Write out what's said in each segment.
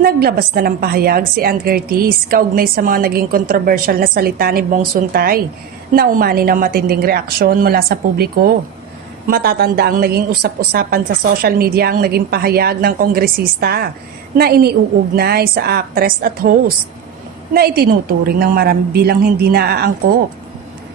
Naglabas na ng pahayag si Ann Curtis kaugnay sa mga naging kontrobersyal na salita ni Bong Suntay na umani ng matinding reaksyon mula sa publiko. Matatanda ang naging usap-usapan sa social media ang naging pahayag ng kongresista na iniuugnay sa actress at host na itinuturing ng marami bilang hindi naaangkop.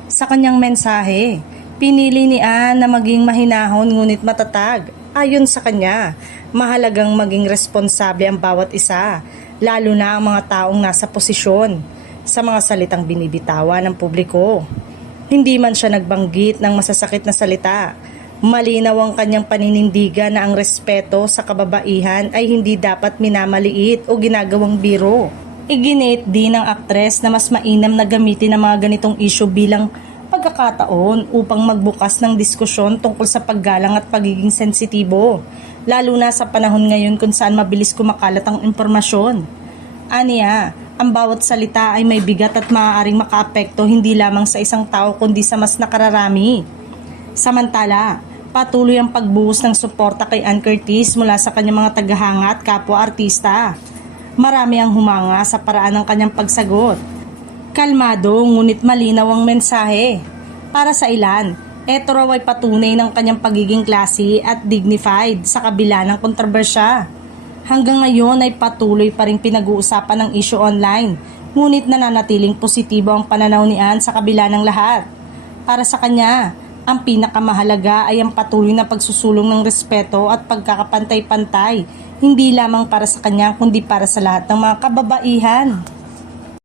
Sa kanyang mensahe, pinili ni Ann na maging mahinahon ngunit matatag. Ayon sa kanya, mahalagang maging responsable ang bawat isa, lalo na ang mga taong nasa posisyon, sa mga salitang binibitawan ng publiko. Hindi man siya nagbanggit ng masasakit na salita, malinaw ang kanyang paninindigan na ang respeto sa kababaihan ay hindi dapat minamaliit o ginagawang biro. Iginit din ng aktres na mas mainam na gamitin ang mga ganitong issue bilang pagkakataon upang magbukas ng diskusyon tungkol sa paggalang at pagiging sensitibo, lalo na sa panahon ngayon kung saan mabilis kumakalat ang impormasyon. Aniya, ang bawat salita ay may bigat at maaaring makaapekto hindi lamang sa isang tao kundi sa mas nakararami. Samantala, patuloy ang pagbuhos ng suporta kay Ann Curtis mula sa kanyang mga tagahanga at kapwa-artista. Marami ang humanga sa paraan ng kanyang pagsagot. Kalmado ngunit malinaw ang mensahe. Para sa ilan, ito raw ay patunay ng kanyang pagiging classy at dignified sa kabila ng kontrobersya. Hanggang ngayon ay patuloy pa rin pinag-uusapan ng issue online, ngunit nananatiling positibo ang pananaw ni Ann sa kabila ng lahat. Para sa kanya, ang pinakamahalaga ay ang patuloy na pagsusulong ng respeto at pagkakapantay-pantay, hindi lamang para sa kanya kundi para sa lahat ng mga kababaihan.